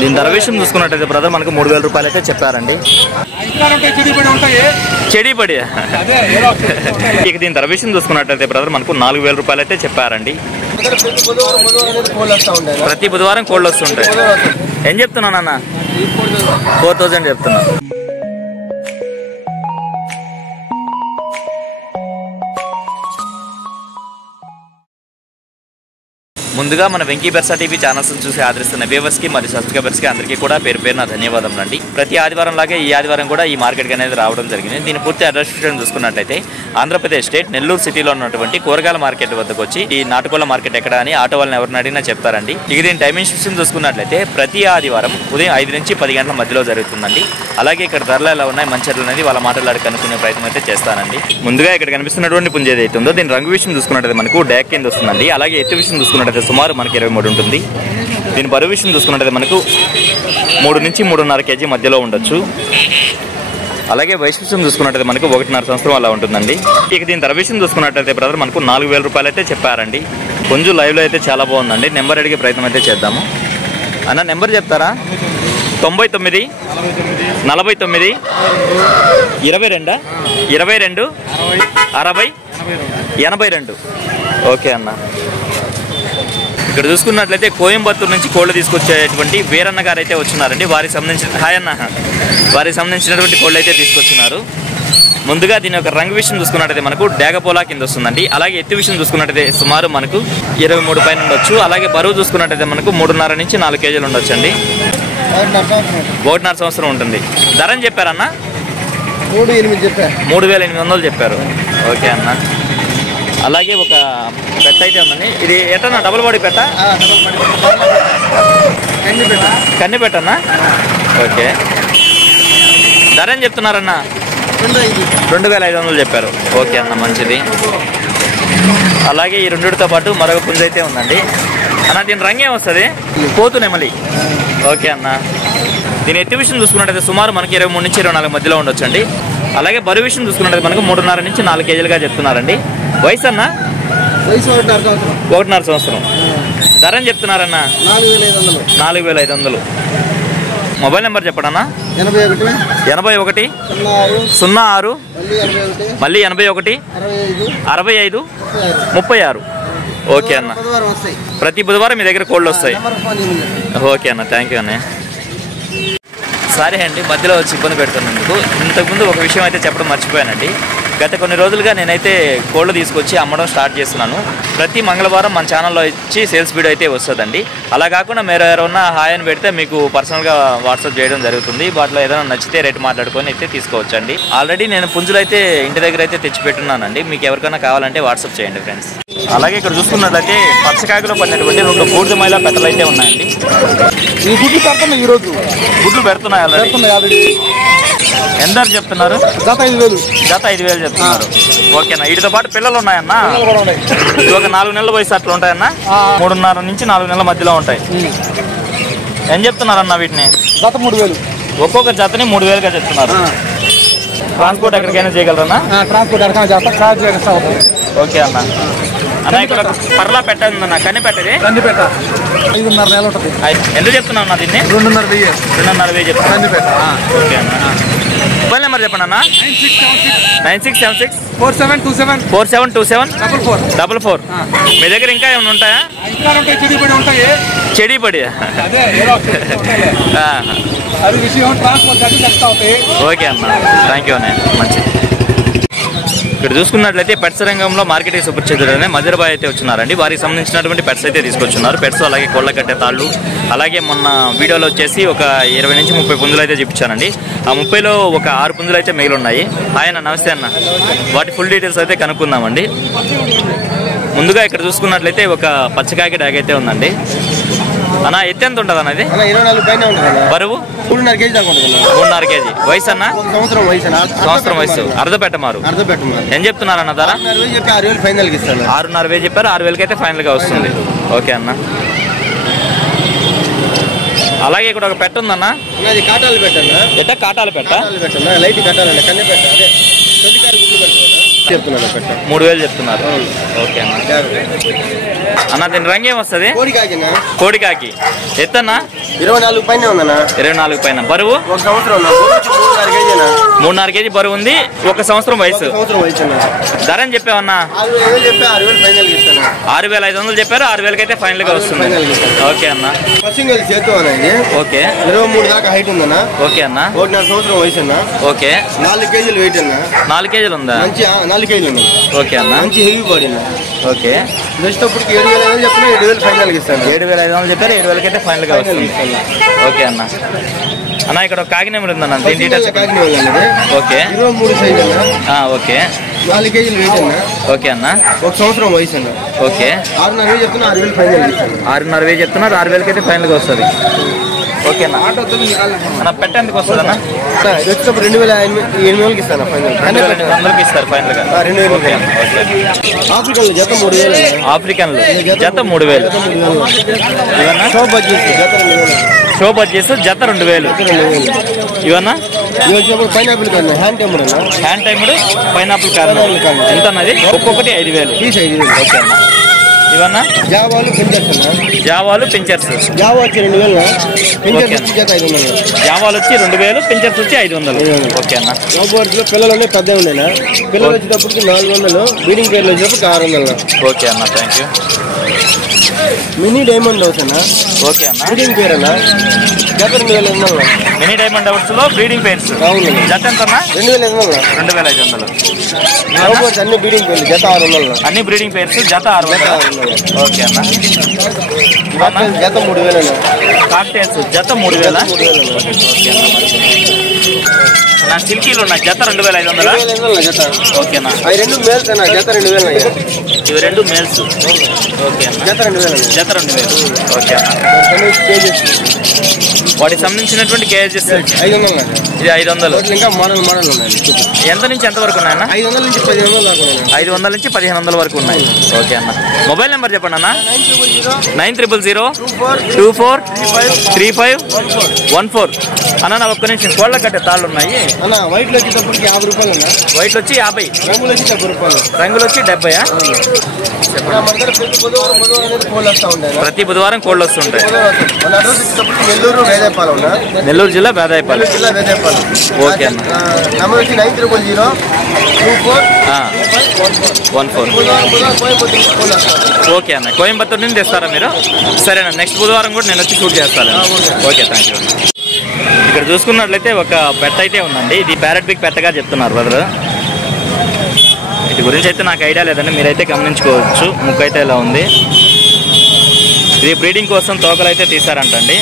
దీని ధర విషయం చూసుకున్నట్టయితే బ్రదర్ మనకు 3000 రూపాయలు అయితే చెప్పారండి. చెడిపడి ఇక దీని ధర విషయం చూసుకున్నట్టయితే బ్రదర్ మనకు 4000 రూపాయలు అయితే చెప్పారండి. ప్రతి బుధవారం కోళ్ళు వస్తుంటాయి. ఏం చెప్తున్నాను అన్న? 4000 చెప్తున్నా. ముందుగా మన వెంకీ బెర్సా టీవీ ఛానల్స్ చూసి ఆదరిస్తున్న వ్యూవర్స్కి మరియు సబ్స్క్రైబర్స్కి అందరికీ కూడా పేరు పేరున ధన్యవాదములు అండి. ప్రతి ఆదివారం లాగే ఈ ఆదివారం కూడా ఈ మార్కెట్కి అనేది రావడం జరిగింది. దీని పూర్తి అడ్రస్ చూసుకున్నట్టయితే ఆంధ్రప్రదేశ్ స్టేట్ నెల్లూరు సిటీలో ఉన్నటువంటి కూరగాయల మార్కెట్ వద్దకు వచ్చి ఈ నాటుకోళ్ల మార్కెట్ ఎక్కడ అని ఆటో వాళ్ళని ఎవరిని అడిగినా చెప్తారండి. ఇక దీని టైమింగ్ సిస్టమ్ చూసుకున్నట్లయితే ప్రతి ఆదివారం ఉదయం 5 నుంచి 10 గంటల మధ్యలో జరుగుతుందండి. అలాగే ఇక్కడ ధరలు ఎలా ఉన్నాయి మంచి అనేది వాళ్ళ మాటలాడి కనుక్కునే ప్రయత్నం అయితే చేస్తానండి. ముందుగా ఇక్కడ కనిపిస్తున్నటువంటి పుంజ ఏదైతే ఉందో దీని రంగు విషయం చూసుకున్నట్టయితే మనకు డాక్ కింద వస్తుందండి. అలాగే ఎత్తు విషయం చూసుకున్నట్టయితే సుమారు మనకి 23 ఉంటుంది. దీని బరువు విషయం చూసుకున్నట్టయితే మనకు 3 నుంచి 3.5 కేజీ మధ్యలో ఉండొచ్చు. అలాగే వయసు విషయం చూసుకున్నట్టయితే మనకు 1.5 సంవత్సరం అలా ఉంటుందండి. ఇక దీని ధర విషయం చూసుకున్నట్టయితే బ్రదర్ మనకు 4000 రూపాయలు అయితే చెప్పారండి. కొంచెం లైవ్లో అయితే చాలా బాగుందండి. నెంబర్ అడిగే ప్రయత్నం అయితే చేద్దాము. అన్న నెంబర్ చెప్తారా? 99 49 22 22 60 82. ఓకే అన్న. ఇక్కడ చూసుకున్నట్లయితే కోయంబత్తూరు నుంచి కోళ్ళు తీసుకొచ్చేటువంటి వీరన్న గారు అయితే వచ్చినారండి. వారికి సంబంధించినటువంటి కోళ్ళు అయితే తీసుకొచ్చినారు. ముందుగా దీని యొక్క రంగు విషయం చూసుకున్నట్టయితే మనకు డేగపోలా కింద వస్తుందండి. అలాగే ఎత్తు విషయం చూసుకున్నట్టయితే సుమారు మనకు 23 పైన ఉండొచ్చు. అలాగే బరువు చూసుకున్నట్టయితే మనకు 3.5 నుంచి 4 కేజీలు ఉండొచ్చు అండి. 1.5 సంవత్సరం ఉంటుంది. ధర అని చెప్పారన్న? 3800 చెప్పారు. ఓకే అన్న. అలాగే ఒక పెట్ట అయితే ఉందండి. ఇది ఎట్టన్నా డబుల్ బాడీ పెట్ట? కన్ని పెట్టన్నా? ఓకే. ధర ఏం చెప్తున్నారన్న? 2500 చెప్పారు. ఓకే అన్న, మంచిది. అలాగే ఈ రెండుతో పాటు మరొక పుంజ అయితే ఉందండి. అన్న దీని రంగు ఏమొస్తుంది? పోతు నెమలి. ఓకే అన్న. దీని ఎత్తు విషయం చూసుకున్నట్టయితే సుమారు మనకి 23 నుంచి 24 మధ్యలో ఉండొచ్చు అండి. అలాగే బరువు విషయం చూసుకున్నట్టయితే మనకు 3.5 నుంచి 4 కేజీలుగా చెప్తున్నారండి. వయసు అన్న? 1.5 సంవత్సరం. ధర అని చెప్తున్నారన్న? 4500. Mobile number చెప్పడన్నా? 81 06 మళ్ళీ 81 65 36. ఓకే అన్న. ప్రతి బుధవారం మీ దగ్గర కోళ్ళు వస్తాయి. ఓకే అన్న, థ్యాంక్ యూ అన్న. సరే అండి, మధ్యలో వచ్చి ఇబ్బంది పెడుతున్నందుకు. ఇంతకుముందు ఒక విషయం అయితే చెప్పడం మర్చిపోయానండి. గత కొన్ని రోజులుగా నేనైతే కోళ్ళు తీసుకొచ్చి అమ్మడం స్టార్ట్ చేస్తున్నాను. ప్రతి మంగళవారం మన ఛానల్లో ఇచ్చి సేల్స్ వీడియో అయితే వస్తుందండి. అలా కాకుండా మీరు ఎవరైనా హాయ్ అని పెడితే మీకు పర్సనల్గా వాట్సాప్ చేయడం జరుగుతుంది. వాటిలో ఏదైనా నచ్చితే రేటు మాట్లాడుకొని అయితే తీసుకోవచ్చండి. ఆల్రెడీ నేను పుంజులు అయితే ఇంటి దగ్గర అయితే తెచ్చిపెట్టున్నానండి. మీకు ఎవరికైనా కావాలంటే వాట్సాప్ చేయండి ఫ్రెండ్స్. అలాగే ఇక్కడ చూసుకున్నట్లయితే పచ్చకాయలో పడినటువంటి 2 బూడిద మైలా పెట్టలు అయితే ఉన్నాయండి. ఈ గుడ్లు పెడుతున్నాయి, ఈరోజు గుడ్లు పెడుతున్నాయి ఆల్రెడీ. ఎంత చెప్తున్నారు? జత 5000. జత 5000 చెప్తున్నారు. ఓకేనా. వీటితో పాటు పిల్లలు ఉన్నాయన్నా? ఒక 4 నెలల వయసు అట్లా ఉంటాయన్నా? 3.5 నుంచి 4 నెలల మధ్యలో ఉంటాయి. ఏం చెప్తున్నారన్నా వీటిని? జత 3000. ఒక్కొక్క జతని 3000గా చెప్తున్నారు. ట్రాన్స్పోర్ట్ ఎక్కడికైనా చేయగలరన్నా? ట్రాన్స్పోర్ట్ ఎక్కడికైనా. ఓకే అన్న. అన్న ఇక్కడ పర్లా పెట్టాలన్నా? కన్ని పెట్టది? కంది పెట్ట 5.5 నెలలు ఉంటుంది. ఎంత చెప్తున్నావు అన్న దీన్ని? 2.5 చెప్తాను. ఓకే అన్న. మొబైల్ నెంబర్ చెప్పండి అన్న. 9676 4727 44. మీ దగ్గర ఇంకా ఏమైనా ఉంటాయా? చెడిపడి. ఓకే అన్న, థ్యాంక్ యూ అన్న, మంచిది. ఇక్కడ చూసుకున్నట్లయితే పెట్స్ రంగంలో మార్కెటింగ్ సుపరిచితుడనే మజర్బాయ్ అయితే వచ్చినారండి. వారికి సంబంధించినటువంటి పెట్స్ అయితే తీసుకొచ్చున్నారు. పెట్స్ అలాగే కోళ్ళ కట్టే తాళ్ళు, అలాగే మొన్న వీడియోలో వచ్చేసి ఒక 20 నుంచి 30 పుంజులు అయితే చూపించానండి. ఆ 30లో ఒక 6 పుంజులు అయితే మిగిలి ఉన్నాయి. ఆయన నమస్తే అన్న. వాటి ఫుల్ డీటెయిల్స్ అయితే కనుక్కుందామండి. ముందుగా ఇక్కడ చూసుకున్నట్లయితే ఒక పచ్చకాకి డాగ్ అయితే ఉందండి. అన్న ఎత్తు ఎంత ఉంటుంది అన్నది? 24 పైన ఉంటుంది. బరువు 3.5 కేజీ దాకా ఉంటుంది. 3.5 కేజీ. వయసు అన్న? సంవత్సరం వయసు. అర్ధ పెట్టమారు. ఏం చెప్తున్నారు అన్న ధర? 6.5 చెప్పారు. 6,000 అయితే ఫైనల్ గా వస్తుంది. ఓకే అన్న. అలాగే ఇక్కడ ఒక పెట్ట ఉందన్న. కాటాలు పెట్టండి. ఎట్ట కాటాలు పెట్ట? లైట్ కాటాలండి. కన్నీ పెట్ట అదే 3000 చెప్తున్నారు. ఓకే అన్న. అన్న దీని రంగు ఏమొస్తుంది? కోడికాకి. ఎత్తన్నా? 24 పైన ఉందన్నా. 24 పైన. బరువు 1 సంవత్సరం ఉన్నా. 3.5 కేజీనా. 3.5 కేజీ బరువు ఉంది. 1 సంవత్సరం వయసు. ధర అని చెప్పావన్నా? 6,000 చెప్పా, 6,000 ఫైనల్ ఇస్తాను. 6,500 చెప్పారు. 6,000 అయితే ఫైనల్ గా వస్తుంది. ఓకే అన్న. పసింగల్ చేతు అనేది. ఓకే. 23 దాకా హైట్ ఉందన్నా. ఓకే అన్న. 1.5 సంవత్సరం వయసు అన్న. ఓకే. 4 కేజీలు వెయిట్ అన్న. 4 కేజీలు ఉందా? మంచి 4 కేజీలు ఉంది. ఓకే అన్న. మంచి హెవీ బాడీ అన్న. ఓకే. వచ్చేటప్పటికి 7,500 చెప్పిన 7,000 ఫైనల్ ఇస్తాను. 7,500 చెప్పారు. 7,000 అయితే ఫైనల్ గా వస్తుంది. ఓకే అన్న. అన్న ఇక్కడ ఒక కాకినేమలు ఉందన్న, దీని డీటెయిల్స్. ఓకే. 23 సైజ్ అన్న. ఓకే. 4 కేజీలు వెయిట్ అన్న. ఓకే అన్న. 1 సంవత్సరం వయసు అన్న. ఓకే. 6,500 చెప్తున్నా, 6,000 ఫైనల్ ఇస్తాను. 6,500 చెప్తున్నారు. 6,000 అయితే ఫైనల్ గా వస్తుంది. ఓకే అన్న. అన్న పెట్ట ఎందుకు వస్తుంది అన్న? వచ్చేటప్పుడు 2,800 ఇస్తాను ఫైనల్. 2,800 ఇస్తారు ఫైనల్ గా. 2,000. ఆఫ్రికన్లు జత 3,000. ఆఫ్రికన్లు జత 3,000. ఇవన్నా షో బడ్జెట్స్ జత 2,000. ఇవన్నా పైనాపిల్ కన్నా హ్యాండ్ టైమర్ అన్న. హ్యాండ్ టైముడు పైనాపిల్ కార్నర్ ఎంత అన్నది? ఒక్కొక్కటి 5,000. ఓకే అన్న. ఇవన్నా జావాలు పెంచర్స్ అన్న. జావాలు పించర్స్. జావా వచ్చి 2,000. పెంచర్స్ వచ్చి జత 500. జావాలు వచ్చి 2,000, పించర్స్ వచ్చి 500. ఓకే అన్న. జాబోర్డ్స్లో పిల్లలు ఉన్నాయి, పెద్ద ఉండేనా. పిల్లలు వచ్చేటప్పటికి 400, బీడింగ్ పేర్లు వచ్చేటప్పుడు 600. ఓకే అన్న. Thank you. Mini diamond house అన్న. ఓకే అన్న. బీడింగ్ పేరు అన్న. జత 2,500. మినీ డైమండ్ హౌస్ లో బ్రీడింగ్ పెయిర్స్ అవును. జత ఎంత అన్న? 2,500. 2,500. జాబోర్డ్స్ అన్ని బీడింగ్ పేర్లు జత 600. అన్ని బ్రీడింగ్ పెయిర్స్ జత 600. ఓకే అన్న. జత 3,000 అన్న. కాక్టైల్స్ జత 3,000. ఓకే అన్న. సిల్కీలు ఉన్నాయి జత 2,500. 2,500 జత. ఓకేనా. అవి 2 మేల్స్ అన్న. జత 2,000 అయ్యా. ఇవి 2 మేల్స్. ఓకే అన్న. జత 2,000. జత 2,000. ఓకే అన్న. వాటికి సంబంధించినటువంటి కేజెస్ 500. ఇది 500. ఇంకా మోడల్ ఉన్నాయి. ఎంత నుంచి ఎంత వరకు ఉన్నాయన్న? 500 నుంచి 1,500 దాకా ఉన్నాయి. 500 నుంచి 1,500 వరకు ఉన్నాయి. ఓకే అన్న. మొబైల్ నెంబర్ చెప్పండి అన్న. 9000243514. అన్న నా ఒక్క నిమిషం. కోళ్ళ కట్టే తాళ్ళు ఉన్నాయి అన్న. వైట్లో వచ్చేటప్పటికి 50 రూపాయలు అన్న. వైట్లు వచ్చి 50. రంగులు వచ్చి 70 రూపాయలు. రంగులు వచ్చి 70. ప్రతి బుధవారం కోళ్ళు వస్తుంటాయి. నెల్లూరు జిల్లా వేదాయపాలెం. ఓకే అన్న. నెంబర్ వచ్చి 9000241514. ఓకే అన్న. కోయంబత్తూరు నుండి తెస్తారా మీరు? సరేనా. నెక్స్ట్ బుధవారం కూడా నేను వచ్చి షూట్ చేస్తాను. Okay thank you. ఇక్కడ చూసుకున్నట్లయితే ఒక పెట్ట అయితే ఉందండి. ఇది ప్యారెట్ బిగ్ పెట్టగా చెప్తున్నారు బ్రదర్. వీటి గురించి అయితే నాకు ఐడియా లేదండి, మీరైతే గమనించుకోవచ్చు. ముక్కు అయితే ఇలా ఉంది. ఇది బ్రీడింగ్ కోసం తోకలు అయితే తీసారంటండి.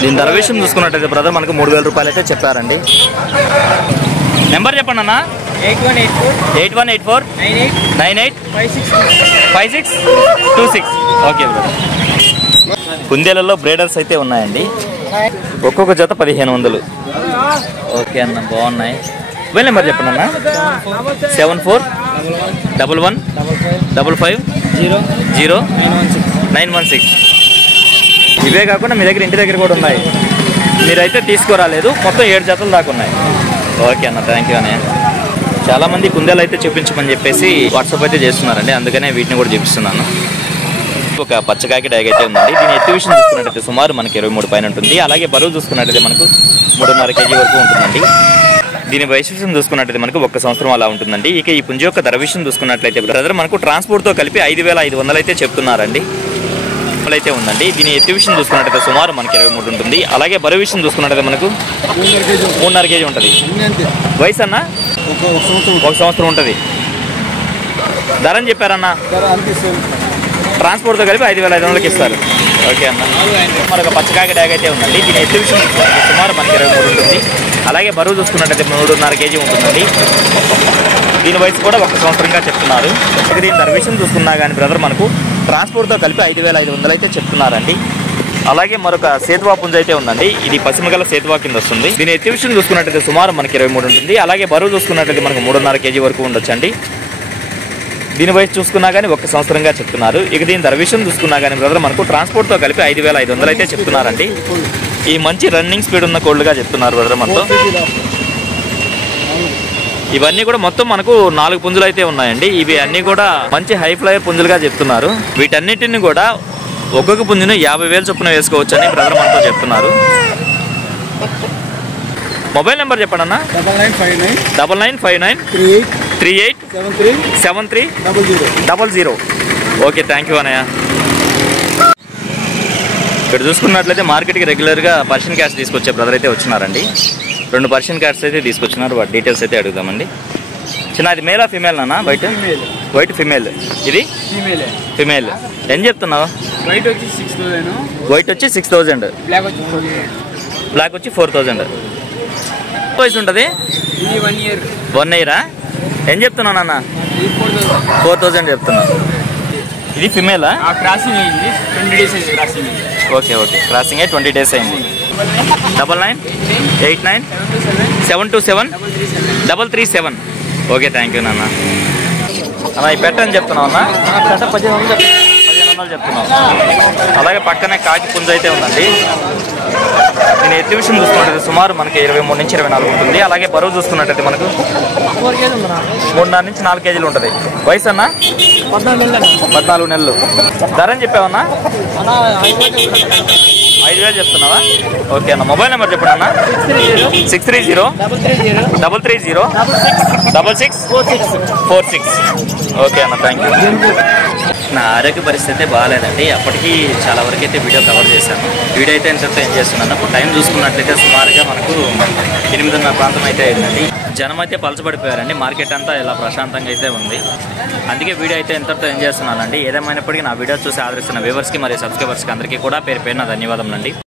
దీని ధర విషయం చూసుకున్నట్టయితే బ్రదర్ మనకు 3,000 రూపాయలు అయితే చెప్పారండి. నెంబర్ చెప్పండి అన్న. 8184985626. Okay brother. కుందేలలో బ్రేడర్స్ అయితే ఉన్నాయండి. ఒక్కొక్క జత 1,500. ఓకే అన్న. బాగున్నాయి. మొబైల్ నెంబర్ చెప్పండి అన్న. 7411550916. ఇవే కాకుండా మీ దగ్గర ఇంటి దగ్గర కూడా ఉన్నాయి, మీరైతే తీసుకురాలేదు. మొత్తం 7 జతలు దాకా ఉన్నాయి. ఓకే అన్న. థ్యాంక్ యూ అన్నయ్య. చాలామంది కుందేలు అయితే చూపించమని చెప్పేసి వాట్సాప్ అయితే చేస్తున్నారండి, అందుకనే వీటిని కూడా చూపిస్తున్నాను. ఒక పచ్చకాకి డాగ్ అయితే ఉందండి. దీని ఎత్తు విషయం చూసుకున్నట్టయితే సుమారు మనకి 23 పైన ఉంటుంది. అలాగే బరువు చూసుకున్నట్టయితే మనకు 3.5 కేజీ వరకు ఉంటుందండి. దీని వయసు విషయం చూసుకున్నట్టయితే మనకు 1 సంవత్సరం అలా ఉంటుందండి. ఇక ఈ పుంజు యొక్క ధర విషయం చూసుకున్నట్లయితే బ్రదర్ మనకు ట్రాన్స్పోర్ట్తో కలిపి 5,500 అయితే చెప్తున్నారండి. అయితే ఉందండి. దీని ఎత్తు విషయం చూసుకున్నట్టయితే సుమారు మనకి 23 ఉంటుంది. అలాగే బరువు విషయం చూసుకున్నట్టయితే మనకు 3.5 కేజీ ఉంటుంది. వయసు అన్న 1 సంవత్సరం ఉంటుంది. ధర అని చెప్పారన్న. ట్రాన్స్పోర్ట్తో కలిపి 5,500కి ఇస్తారు. ఓకే అన్న. మరొక పచ్చకాకి డాగ్ అయితే ఉందండి. దీని ఎత్తు విషయం సుమారు మనకి 23 ఉంటుంది. అలాగే బరువు చూసుకున్నట్టయితే 3.5 కేజీ ఉంటుందండి. దీని వయసు కూడా 1 సంవత్సరంగా చెప్తున్నారు. దీని ధర విషయం చూసుకున్నా కానీ బ్రదర్ మనకు ట్రాన్స్పోర్ట్తో కలిపి 5,500 అయితే చెప్తున్నారండి. అలాగే మరొక సేతువా పుంజ అయితే ఉందండి. ఇది పశ్చిమగల సేతువా కింద వస్తుంది. దీని ఎత్తు విషయం చూసుకున్నట్టయితే సుమారు మనకి 23 ఉంటుంది. అలాగే బరువు చూసుకున్నట్టయితే మనకు 3.5 కేజీ వరకు ఉండొచ్చండి. దీని వయసు చూసుకున్నా కానీ 1 సంవత్సరంగా చెప్తున్నారు. ఇక దీని ధర విషయం చూసుకున్నా కానీ బ్రదర్ మనకు ట్రాన్స్పోర్ట్తో కలిపి 5,500 అయితే చెప్తున్నారండి. ఈ మంచి రన్నింగ్ స్పీడ్ ఉన్న కోళ్ళుగా చెప్తున్నారు బ్రదర్ మనతో. ఇవన్నీ కూడా మొత్తం మనకు 4 పుంజులు అయితే ఉన్నాయండి. ఇవి అన్నీ కూడా మంచి హై ఫ్లైయర్ పుంజులుగా చెప్తున్నారు. వీటన్నిటిని కూడా ఒక్కొక్క పుంజును 50,000 చొప్పున వేసుకోవచ్చు అని బ్రదర్ మనతో చెప్తున్నారు. మొబైల్ నెంబర్ చెప్పండి అన్న. 995938737300. ఓకే, థ్యాంక్ యూ అన్నయ్య. ఇక్కడ చూసుకున్నట్లయితే మార్కెట్కి రెగ్యులర్గా పర్షియన్ క్యాట్స్ తీసుకొచ్చే బ్రదర్ అయితే వచ్చినారండి. 2 పర్షియన్ క్యాట్స్ అయితే తీసుకొచ్చినారు. వాటి డీటెయిల్స్ అయితే అడుగుదామండి. చిన్న అది మేలా ఫిమేల్ అన్న? White female. ఇది ఫిమేల్. ఏం చెప్తున్నావు? వైట్ వచ్చి 6,000, బ్లాక్ వచ్చి 4,000. వయసు ఉంటుంది? 1 ఇయరా? ఏం చెప్తున్నావు నాన్న? 4,000 చెప్తున్నావు. ఇది ఫిమేలా? ఓకే, క్రాసింగ్ 20 days అయింది. 9989727737. ఓకే, థ్యాంక్ యూ నాన్న. అన్న ఈ పెట్టని చెప్తున్నావు అన్న? 1500 చెప్తున్నావు. అలాగే పక్కనే కాకి పుంజ అయితే ఉందండి. నేను ఎత్తి విషయం చూసుకున్నట్టు సుమారు మనకి 23 నుంచి 24 ఉంటుంది. అలాగే బరువు చూసుకున్నట్టయితే మనకు 3.5 నుంచి 4 కేజీలు ఉంటుంది. వయసు అన్న? 14 నెలలు. ధర అని చెప్పావన్నా? 5,000 చెప్తున్నావా? ఓకే అన్న. మొబైల్ నెంబర్ చెప్పండి అన్న. 630-330-6646. ఓకే అన్న, థ్యాంక్ యూ. నా ఆరోగ్య పరిస్థితి అయితే బాగాలేదండి. అప్పటికి చాలా వరకు అయితే వీడియో కవర్ చేశాను. వీడియో అయితే ఎంతతో ఏం చేస్తున్నాను. ఇప్పుడు టైం చూసుకున్నట్లయితే సుమారుగా మనకు 8:30 ప్రాంతం అయితే అయిందండి. జనం అయితే పలచబడిపోయారండి. మార్కెట్ అంతా ఇలా ప్రశాంతంగా అయితే ఉంది. అందుకే వీడియో అయితే ఎంతతో ఏం చేస్తున్నానండి. ఏదేమైనప్పటికీ నా వీడియో చూసి ఆదరిస్తున్న వ్యూవర్స్కి మరియు సబ్స్క్రైబర్స్కి అందరికీ కూడా పేరు పేరున ధన్యవాదములండి.